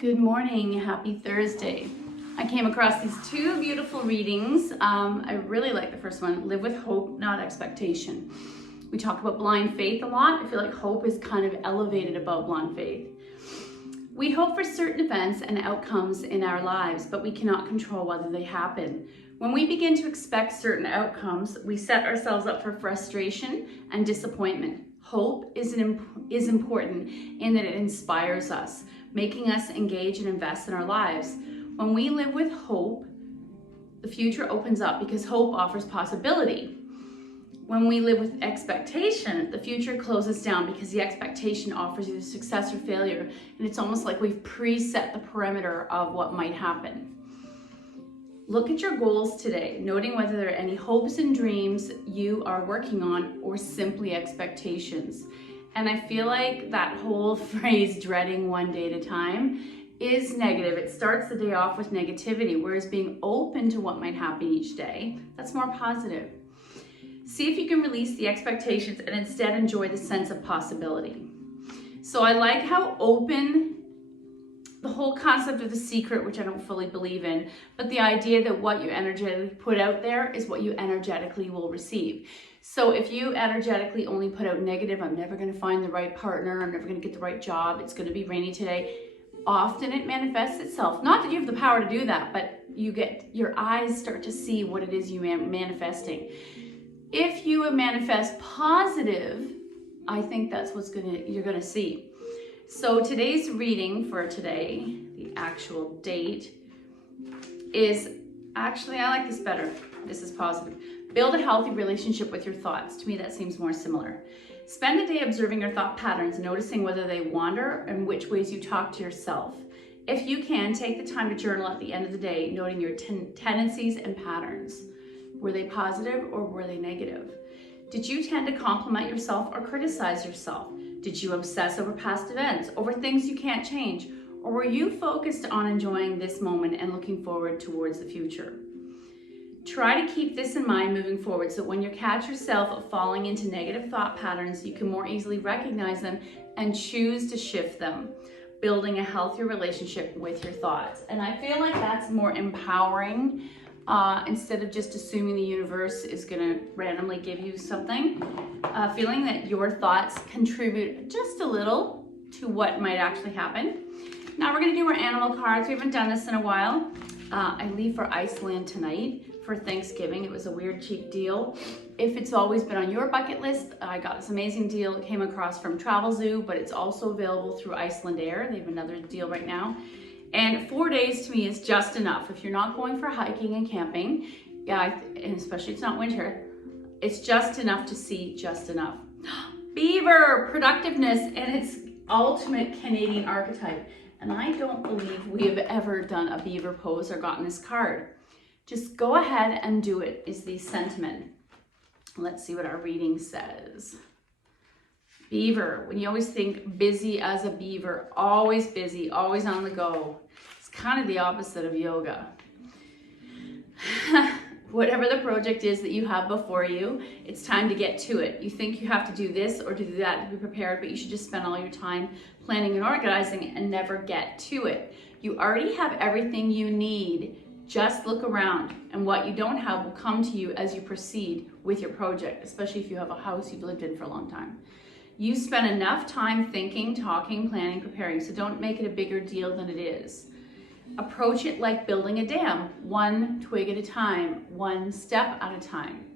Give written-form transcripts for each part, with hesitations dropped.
Good morning, happy Thursday. I came across these two beautiful readings. I really like the first one, live with hope, not expectation. We talk about blind faith a lot. I feel like hope is kind of elevated above blind faith. We hope for certain events and outcomes in our lives, but we cannot control whether they happen. When we begin to expect certain outcomes, we set ourselves up for frustration and disappointment. Hope is important in that it inspires us, making us engage and invest in our lives. When we live with hope, the future opens up because hope offers possibility. When we live with expectation, the future closes down because the expectation offers either success or failure, and it's almost like we've preset the perimeter of what might happen. Look at your goals today, noting whether there are any hopes and dreams you are working on or simply expectations. And I feel like that whole phrase, dreading one day at a time, is negative. It starts the day off with negativity, whereas being open to what might happen each day, that's more positive. See if you can release the expectations and instead enjoy the sense of possibility. So I like how open, the whole concept of the secret, which I don't fully believe in, but the idea that what you energetically put out there is what you energetically will receive. So if you energetically only put out negative, I'm never going to find the right partner, I'm never going to get the right job, it's going to be rainy today, often it manifests itself. Not that you have the power to do that, but your eyes start to see what it is you are manifesting. If you manifest positive, I think that's what you're going to see. So today's reading for today, the actual date, is actually, I like this better. This is positive. Build a healthy relationship with your thoughts. To me, that seems more similar. Spend a day observing your thought patterns, noticing whether they wander and which ways you talk to yourself. If you can, take the time to journal at the end of the day, noting your tendencies and patterns. Were they positive or were they negative? Did you tend to compliment yourself or criticize yourself? Did you obsess over past events, over things you can't change? Or were you focused on enjoying this moment and looking forward towards the future? Try to keep this in mind moving forward so when you catch yourself falling into negative thought patterns, you can more easily recognize them and choose to shift them, building a healthier relationship with your thoughts. And I feel like that's more empowering. Instead of just assuming the universe is going to randomly give you something, feeling that your thoughts contribute just a little to what might actually happen. Now we're going to do our animal cards. We haven't done this in a while. I leave for Iceland tonight for Thanksgiving. It was a weird cheap deal. If it's always been on your bucket list, I got this amazing deal. It came across from Travel Zoo, but it's also available through Iceland Air. They have another deal right now. And 4 days to me is just enough. If you're not going for hiking and camping, and especially it's not winter, it's just enough to see just enough. Beaver, productiveness, and its ultimate Canadian archetype. And I don't believe we have ever done a beaver pose or gotten this card. Just go ahead and do it is the sentiment. Let's see what our reading says. Beaver, when you always think busy as a beaver, always busy, always on the go. It's kind of the opposite of yoga. Whatever the project is that you have before you, it's time to get to it. You think you have to do this or do that to be prepared, but you should just spend all your time planning and organizing and never get to it. You already have everything you need. Just look around, and what you don't have will come to you as you proceed with your project, especially if you have a house you've lived in for a long time. You spend enough time thinking, talking, planning, preparing, so don't make it a bigger deal than it is. Approach it like building a dam, one twig at a time, one step at a time.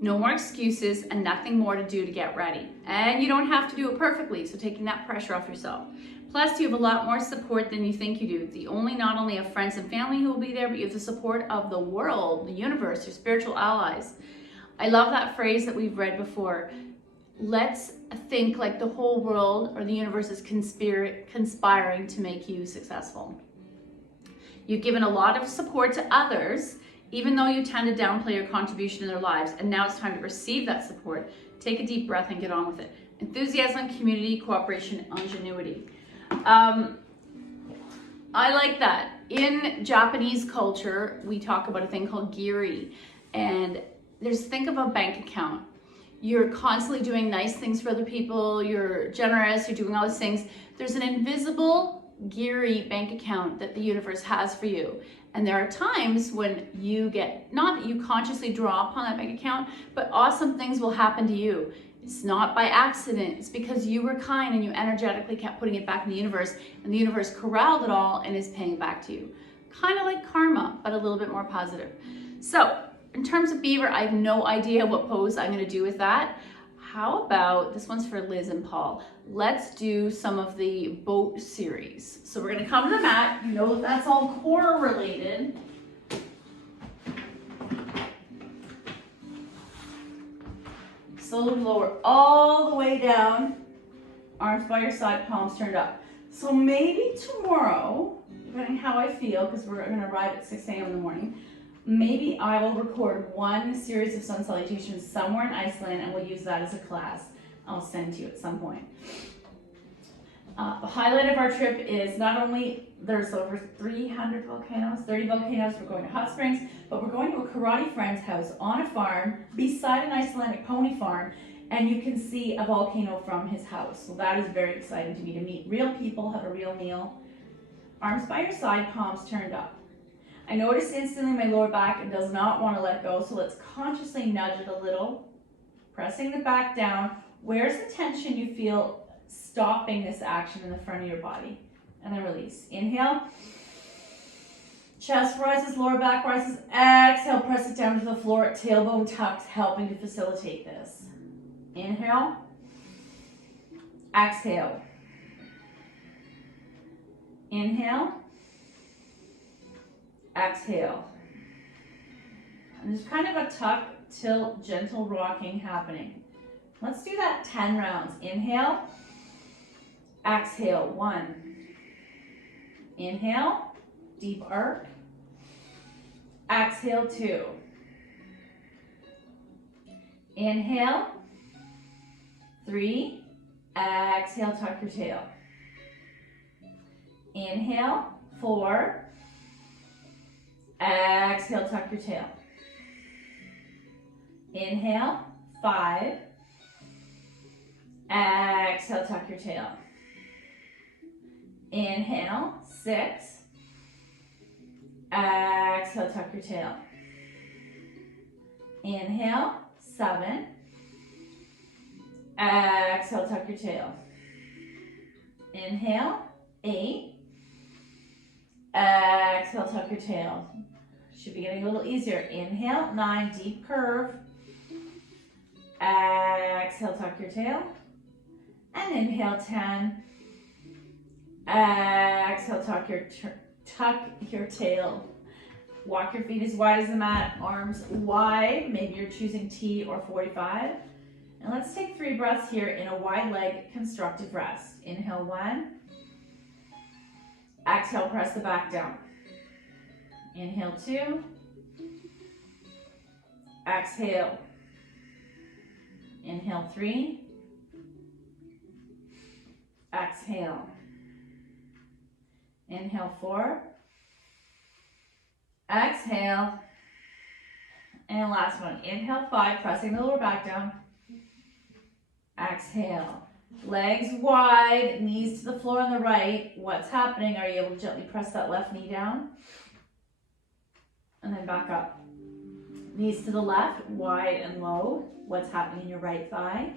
No more excuses and nothing more to do to get ready. And you don't have to do it perfectly, so taking that pressure off yourself. Plus, you have a lot more support than you think you do. Not only have friends and family who will be there, but you have the support of the world, the universe, your spiritual allies. I love that phrase that we've read before. Let's think like the whole world or the universe is conspiring to make you successful. You've given a lot of support to others, even though you tend to downplay your contribution in their lives, and now it's time to receive that support. Take a deep breath and get on with it. Enthusiasm, community, cooperation, ingenuity. I like that. In Japanese culture, we talk about a thing called giri, and think of a bank account. You're constantly doing nice things for other people, you're generous, you're doing all these things. There's an invisible geary bank account that the universe has for you. And there are times when you get, not that you consciously draw upon that bank account, but awesome things will happen to you. It's not by accident. It's because you were kind and you energetically kept putting it back in the universe, and the universe corralled it all and is paying it back to you. Kind of like karma, but a little bit more positive. So in terms of beaver, I have no idea what pose I'm going to do with that. How about, this one's for Liz and Paul. Let's do some of the boat series. So we're going to come to the mat. You know that that's all core related. Slowly lower all the way down. Arms by your side, palms turned up. So maybe tomorrow, depending how I feel, because we're going to arrive at 6 a.m. in the morning, maybe I will record one series of sun salutations somewhere in Iceland, and we'll use that as a class. I'll send to you at some point. The highlight of our trip is not only there's over 300 volcanoes, 30 volcanoes, we're going to hot springs, but we're going to a karate friend's house on a farm beside an Icelandic pony farm, and you can see a volcano from his house. So that is very exciting to me, to meet real people, have a real meal. Arms by your side, palms turned up. I notice instantly my lower back and does not want to let go, so let's consciously nudge it a little, pressing the back down. Where's the tension you feel stopping this action in the front of your body? And then release. Inhale. Chest rises, lower back rises. Exhale, press it down to the floor. Tailbone tucks, helping to facilitate this. Inhale. Exhale. Inhale. Exhale. And there's kind of a tuck, tilt, gentle rocking happening. Let's do that 10 rounds. Inhale. Exhale. 1. Inhale. Deep arc. Exhale. 2. Inhale. 3. Exhale, tuck your tail. Inhale. 4. Exhale, tuck your tail. Inhale. 5. Exhale, tuck your tail. Inhale. 6. Exhale, tuck your tail. Inhale. 7. Exhale, tuck your tail. Inhale. 8. Exhale, tuck your tail. Should be getting a little easier. Inhale. 9. Deep curve. Exhale, tuck your tail. And inhale. 10. Exhale, tuck your tail. Walk your feet as wide as the mat, arms wide. Maybe you're choosing T or 45. And let's take 3 breaths here in a wide leg constructive rest. Inhale. 1. Exhale, press the back down. Inhale. 2. Exhale. Inhale. 3. Exhale. Inhale. 4. Exhale. And last one. Inhale. 5. Pressing the lower back down. Exhale. Legs wide, knees to the floor on the right. What's happening? Are you able to gently press that left knee down? And then back up. Knees to the left, wide and low. What's happening in your right thigh?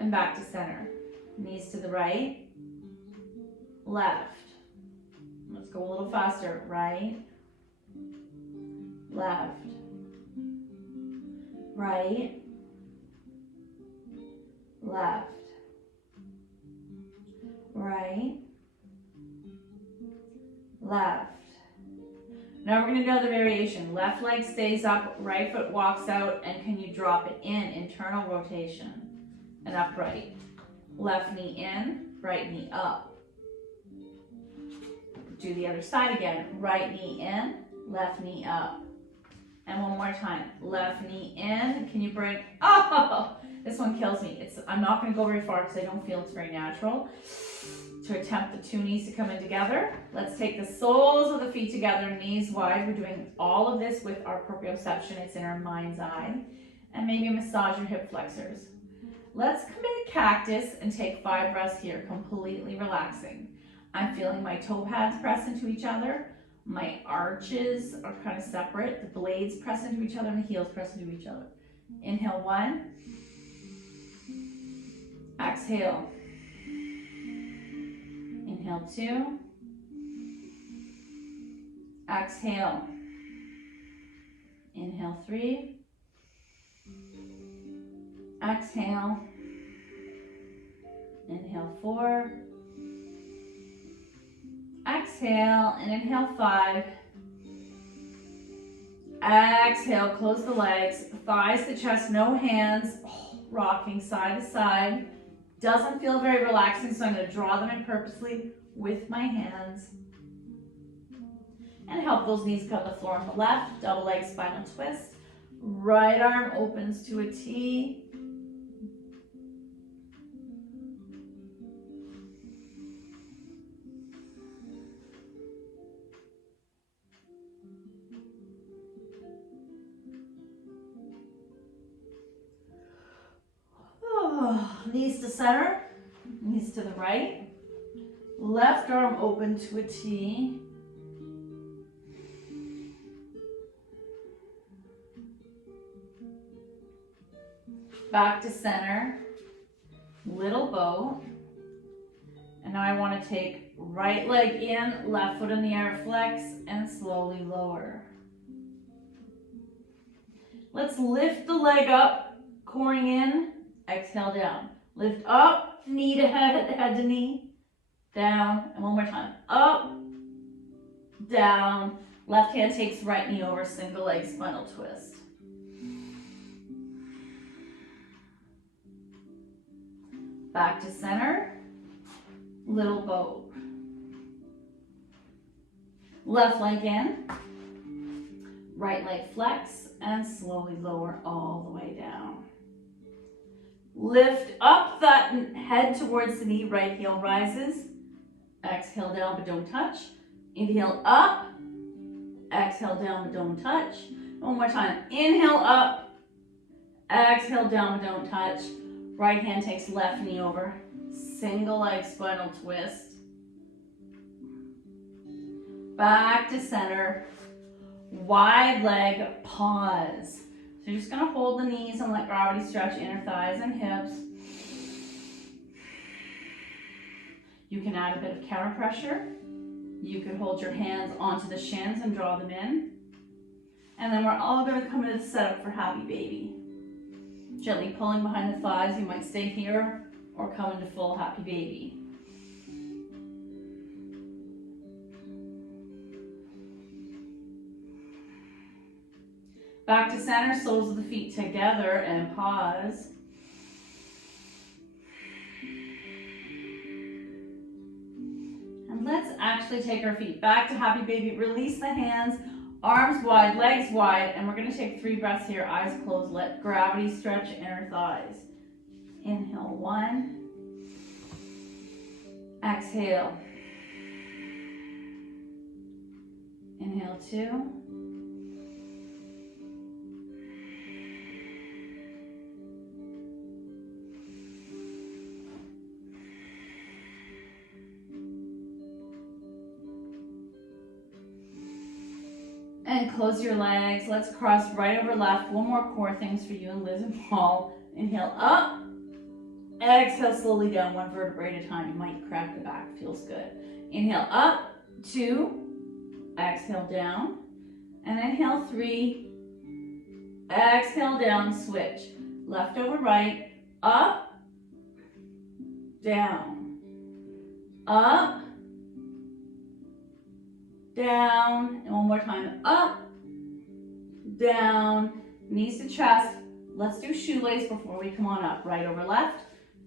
And back to center. Knees to the right, left. Let's go a little faster. Right, left, right, left, right, left. Now we're going to do another variation. Left leg stays up, right foot walks out, and can you drop it in? Internal rotation and upright. Left knee in, right knee up. Do the other side again. Right knee in, left knee up. And one more time. Left knee in. Can you bring, oh, this one kills me. I'm not going to go very far because I don't feel it's very natural. To attempt the 2 knees to come in together. Let's take the soles of the feet together, knees wide. We're doing all of this with our proprioception. It's in our mind's eye. And maybe massage your hip flexors. Let's come into cactus and take 5 breaths here, completely relaxing. I'm feeling my toe pads press into each other. My arches are kind of separate. The blades press into each other and the heels press into each other. Inhale 1. Exhale. Inhale 2. Exhale. Inhale 3. Exhale. Inhale 4. Exhale and inhale 5. Exhale, close the legs, thighs to chest, no hands, rocking side to side. Doesn't feel very relaxing, so I'm going to draw them in purposely with my hands. And help those knees cover the floor on the left, double leg spinal twist. Right arm opens to a T. Knees to center, knees to the right. Left arm open to a T. Back to center, little bow. And now I want to take right leg in, left foot in the air, flex, and slowly lower. Let's lift the leg up, coring in, exhale down. Lift up, knee to head to knee, down, and one more time. Up, down, left hand takes right knee over, single leg spinal twist. Back to center, little bow. Left leg in, right leg flex, and slowly lower all the way down. Lift up that head towards the knee, right heel rises. Exhale down but don't touch. Inhale up, exhale down but don't touch. One more time, inhale up, exhale down but don't touch. Right hand takes left knee over, single leg spinal twist. Back to center, wide leg pause. So you're just going to hold the knees and let gravity stretch inner thighs and hips. You can add a bit of counter pressure. You could hold your hands onto the shins and draw them in. And then we're all going to come into the setup for happy baby. Gently pulling behind the thighs. You might stay here or come into full happy baby. Back to center, soles of the feet together and pause. And let's actually take our feet back to happy baby. Release the hands, arms wide, legs wide, and we're going to take 3 breaths here, eyes closed. Let gravity stretch inner thighs. Inhale 1. Exhale. Inhale 2. And close your legs. Let's cross right over left. One more core things for you and Liz and Paul. Inhale up. Exhale slowly down, 1 vertebrae at a time. You might crack the back. Feels good. Inhale up. 2. Exhale down. And inhale 3. Exhale down. Switch. Left over right. Up. Down. Up. Down, and one more time, up, down, knees to chest. Let's do shoelace before we come on up. Right over left,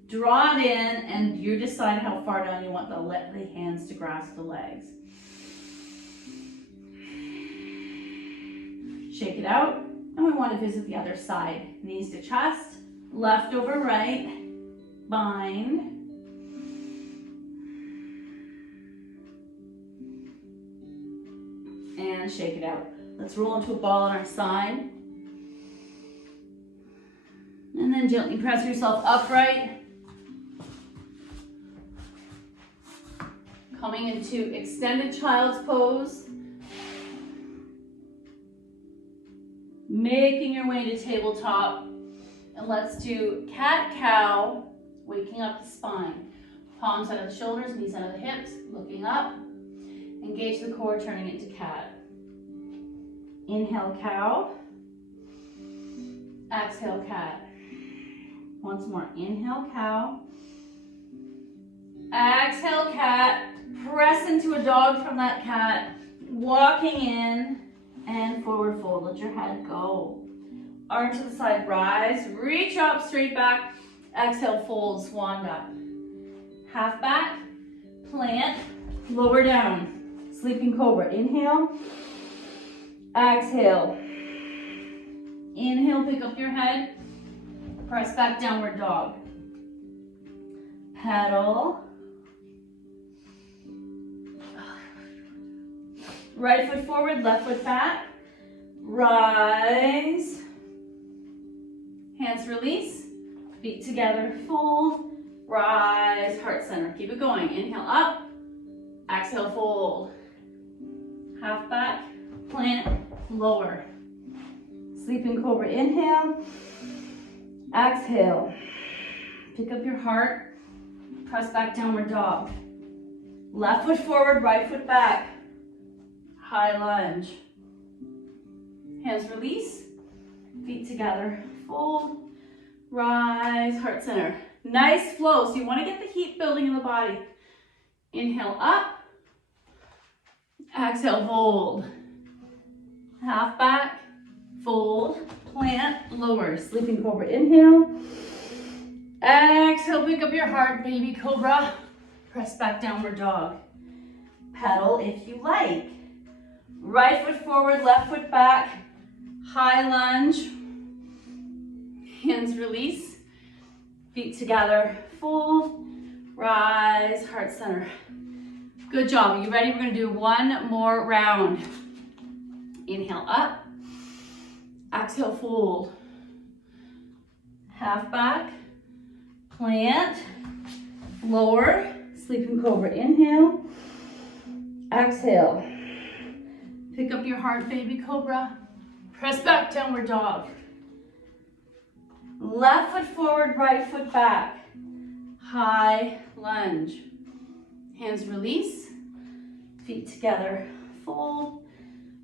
draw it in, and you decide how far down you want the hands to grasp the legs. Shake it out, and we want to visit the other side. Knees to chest, left over right, bind. And shake it out. Let's roll into a ball on our side. And then gently press yourself upright. Come coming into extended child's pose. Making your way to tabletop. And let's do cat-cow, waking up the spine. Palms out of the shoulders, knees out of the hips, looking up. Engage the core, turning into cat. Inhale, cow. Exhale, cat. Once more, inhale, cow. Exhale, cat. Press into a dog from that cat. Walking in and forward fold. Let your head go. Arm to the side, rise. Reach up, straight back. Exhale, fold, swan duck. Half back, plant, lower down. Sleeping cobra. Inhale. Exhale. Inhale, pick up your head. Press back, downward dog. Pedal. Right foot forward, left foot back. Rise. Hands release. Feet together, fold. Rise, heart center. Keep it going. Inhale up. Exhale, fold. Half back, plant, lower. Sleeping cobra. Inhale. Exhale. Pick up your heart. Press back, downward dog. Left foot forward, right foot back. High lunge. Hands release. Feet together. Fold. Rise. Heart center. Nice flow. So you want to get the heat building in the body. Inhale up. Exhale, fold. Half back. Fold. Plant. Lower. Sleeping cobra. Inhale. Exhale. Pick up your heart. Baby cobra. Press back, downward dog. Pedal if you like. Right foot forward, left foot back. High lunge. Hands release. Feet together. Fold. Rise. Heart center. Good job. Are you ready? We're going to do one more round. Inhale up. Exhale, fold. Half back. Plant. Lower. Sleeping cobra. Inhale. Exhale. Pick up your heart, baby cobra. Press back, downward dog. Left foot forward, right foot back. High lunge. Hands release. Feet together. Fold.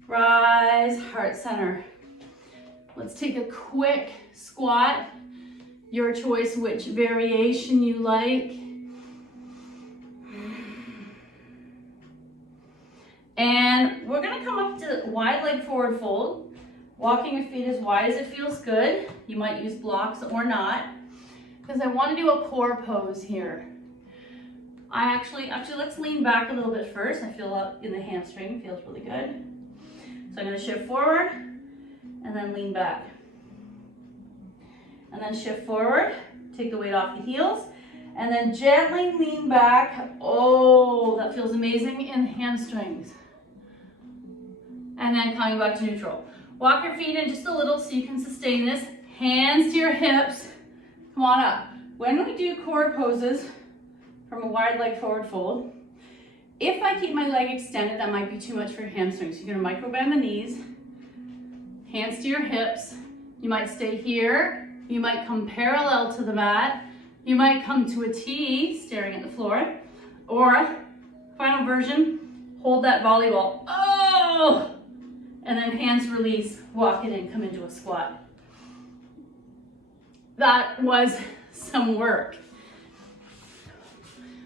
Rise. Heart center. Let's take a quick squat. Your choice which variation you like. And we're going to come up to wide leg forward fold. Walking your feet as wide as it feels good. You might use blocks or not. Because I want to do a core pose here. Actually, let's lean back a little bit first. I feel up in the hamstring. Feels really good. So I'm going to shift forward and then lean back. And then shift forward. Take the weight off the heels. And then gently lean back. Oh, that feels amazing in the hamstrings. And then coming back to neutral. Walk your feet in just a little so you can sustain this. Hands to your hips. Come on up. When we do core poses from a wide leg forward fold, if I keep my leg extended, that might be too much for your hamstrings. You're gonna micro bend the knees. Hands to your hips. You might stay here. You might come parallel to the mat. You might come to a T, staring at the floor. Or, final version, hold that volleyball. Oh! And then hands release, walk it in, come into a squat. That was some work.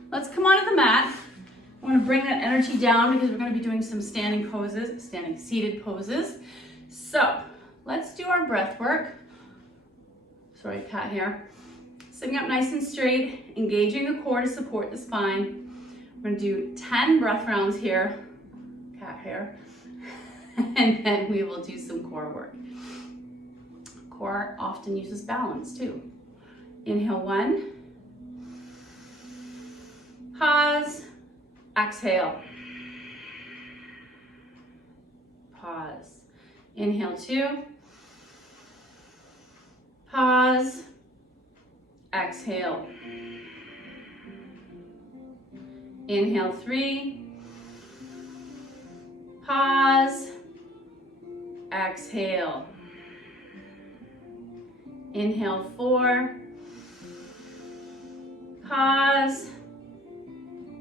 Let's come onto the mat. I want to bring that energy down because we're going to be doing some standing poses, standing seated poses. So, let's do our breath work. Sorry, cat hair. Sitting up nice and straight, engaging the core to support the spine. We're going to do 10 breath rounds here. Cat hair. And then we will do some core work. Core often uses balance too. Inhale 1. Pause. Exhale. Pause. Inhale 2. Pause. Exhale. Inhale 3. Pause. Exhale. Inhale 4. Pause.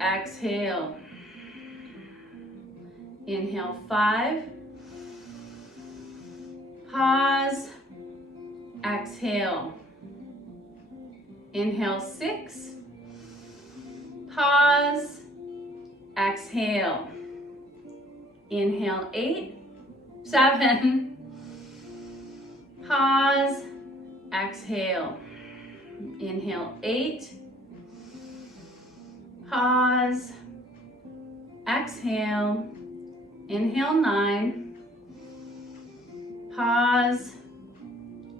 Exhale. Inhale 5. Pause. Exhale. Inhale 6. Pause. Exhale. Inhale 8. 7. Pause. Exhale. Inhale 8. Pause. Exhale. Inhale 9. Pause.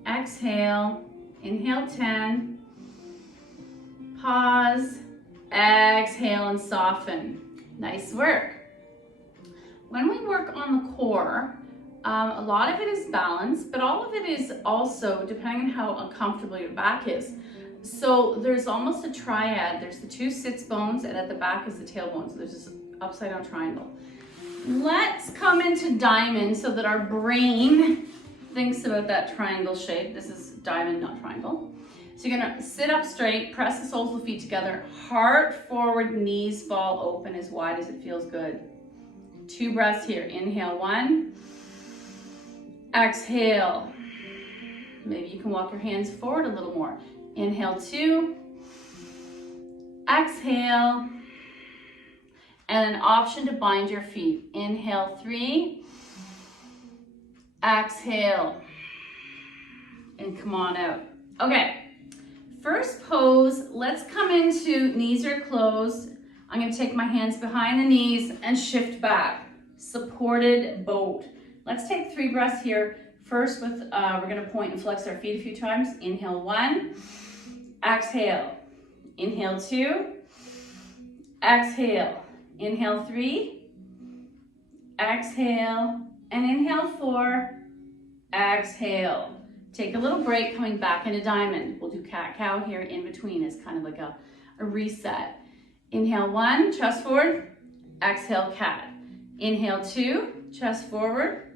Exhale. Inhale 10. Pause. Exhale and soften. Nice work. When we work on the core, a lot of it is balance, but all of it is also depending on how uncomfortable your back is. So there's almost a triad. There's the 2 sits bones, and at the back is the tailbone. So there's this upside down triangle. Let's come into diamond so that our brain thinks about that triangle shape. This is diamond, not triangle. So you're gonna sit up straight, press the soles of the feet together, heart forward, knees fall open as wide as it feels good. 2 breaths here. Inhale 1. Exhale. Maybe you can walk your hands forward a little more. Inhale 2. Exhale. And an option to bind your feet. Inhale 3. Exhale. And come on out. Okay. First pose, let's come into knees are closed. I'm going to take my hands behind the knees and shift back. Supported boat. Let's take 3 breaths here. First with, we're going to point and flex our feet a few times. Inhale 1. Exhale. Inhale 2. Exhale. Inhale 3. Exhale. And inhale 4. Exhale. Take a little break coming back into diamond. We'll do cat-cow here in between as kind of like a reset. Inhale 1, chest forward. Exhale, cat. Inhale 2, chest forward.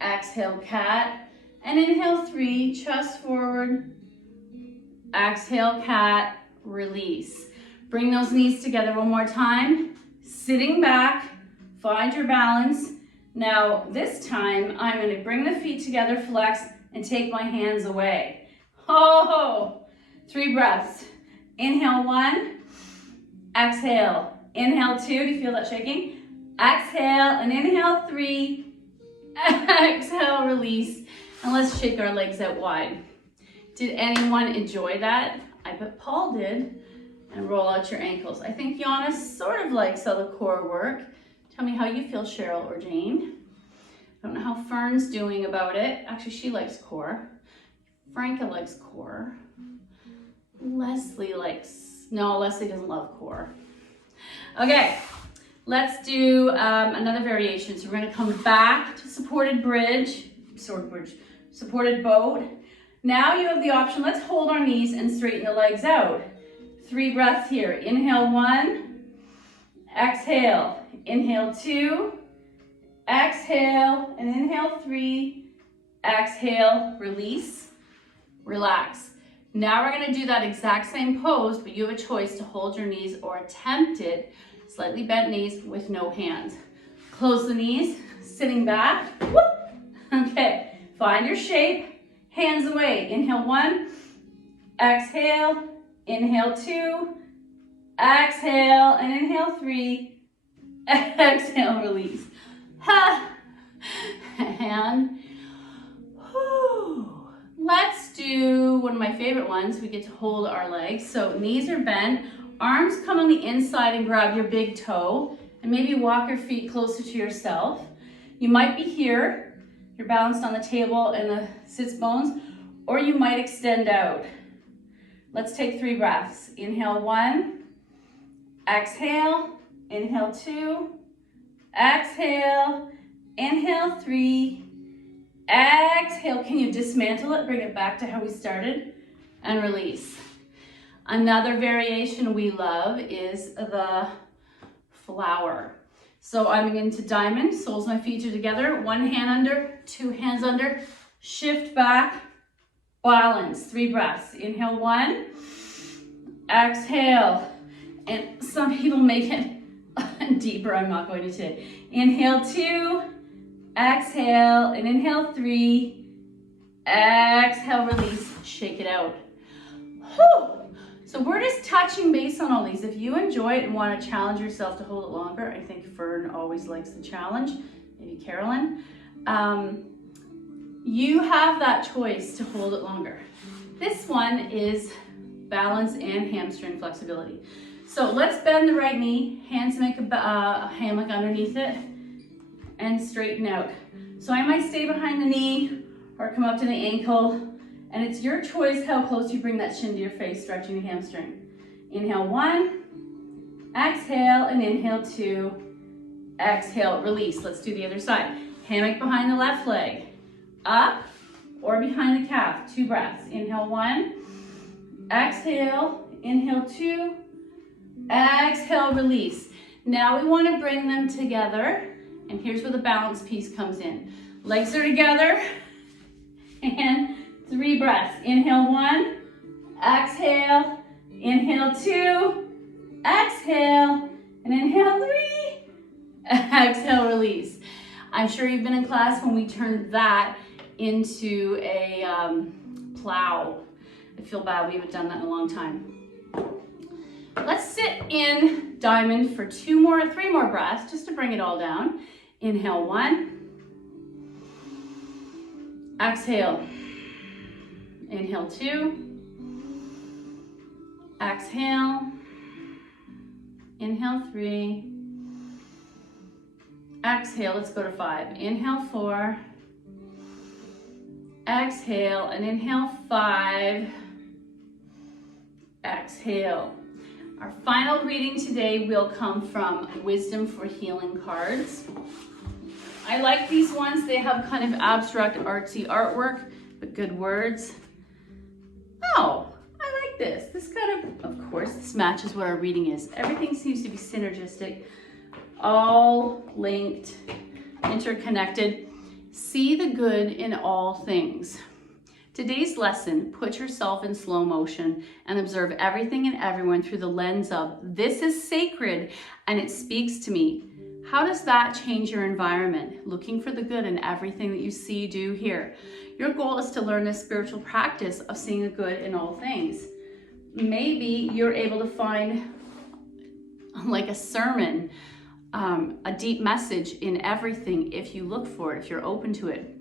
Exhale, cat. And inhale 3, chest forward. Exhale, cat. Release. Bring those knees together one more time. Sitting back, find your balance. Now this time I'm going to bring the feet together, flex, and take my hands away. Oh, 3 breaths. Inhale 1, exhale. Inhale 2, do you feel that shaking? Exhale, and inhale 3, exhale, release. And let's shake our legs out wide. Did anyone enjoy that? I bet Paul did. And roll out your ankles. I think Yana sort of likes how the core work. Tell me how you feel, Cheryl or Jane. I don't know how Fern's doing about it. Actually, she likes core. Franca likes core. Leslie doesn't love core. Okay, let's do another variation. So we're gonna come back to supported boat. Now you have the option, let's hold our knees and straighten the legs out. 3 breaths here. Inhale 1, exhale. Inhale 2, exhale, and inhale 3, exhale, release, relax. Now we're gonna do that exact same pose, but you have a choice to hold your knees or attempt it, slightly bent knees with no hands. Close the knees, sitting back. Whoop. Okay, find your shape, hands away. Inhale 1, exhale, inhale 2, exhale, and inhale 3, exhale, release. Ha. And whew. Let's do one of my favorite ones. We get to hold our legs. So knees are bent, arms come on the inside and grab your big toe, and maybe walk your feet closer to yourself. You might be here, you're balanced on the table and the sits bones, or you might extend out. Let's take 3 breaths. Inhale 1, exhale, inhale 2, exhale, inhale 3, exhale. Can you dismantle it? Bring it back to how we started and release. Another variation we love is the flower. So I'm into diamond, soles of my feet are together, one hand under, two hands under, shift back, balance, 3 breaths. Inhale 1, exhale. And some people make it deeper, I'm not going to today. Inhale 2, exhale, and inhale 3, exhale, release, shake it out. Whew. So we're just touching base on all these. If you enjoy it and want to challenge yourself to hold it longer, I think Fern always likes the challenge, maybe Carolyn. You have that choice to hold it longer. This one is balance and hamstring flexibility. So let's bend the right knee, hands make a hammock underneath it, and straighten out. So I might stay behind the knee or come up to the ankle, and it's your choice how close you bring that shin to your face, stretching the hamstring. Inhale 1, exhale, and inhale 2, exhale, release. Let's do the other side. Hammock behind the left leg, up or behind the calf, 2 breaths. Inhale 1, exhale, inhale 2, exhale, release. Now we want to bring them together, and here's where the balance piece comes in. Legs are together, and 3 breaths. Inhale 1, exhale, inhale 2, exhale, and inhale 3, exhale, release. I'm sure you've been in class when we turned that into a plow. I feel bad, we haven't done that in a long time. Let's sit in diamond for 3 more breaths, just to bring it all down. Inhale 1, exhale, inhale 2, exhale, inhale 3, exhale, let's go to 5. Inhale 4, exhale, and inhale 5, exhale. Our final reading today will come from Wisdom for Healing cards. I like these ones. They have kind of abstract, artsy artwork, but good words. Oh, I like this. This kind of course, this matches what our reading is. Everything seems to be synergistic, all linked, interconnected. See the good in all things. Today's lesson, put yourself in slow motion and observe everything and everyone through the lens of, this is sacred and it speaks to me. How does that change your environment? Looking for the good in everything that you see, do, hear. Your goal is to learn this spiritual practice of seeing the good in all things. Maybe you're able to find, like a sermon, a deep message in everything if you look for it, if you're open to it.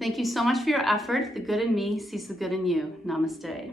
Thank you so much for your effort. The good in me sees the good in you. Namaste.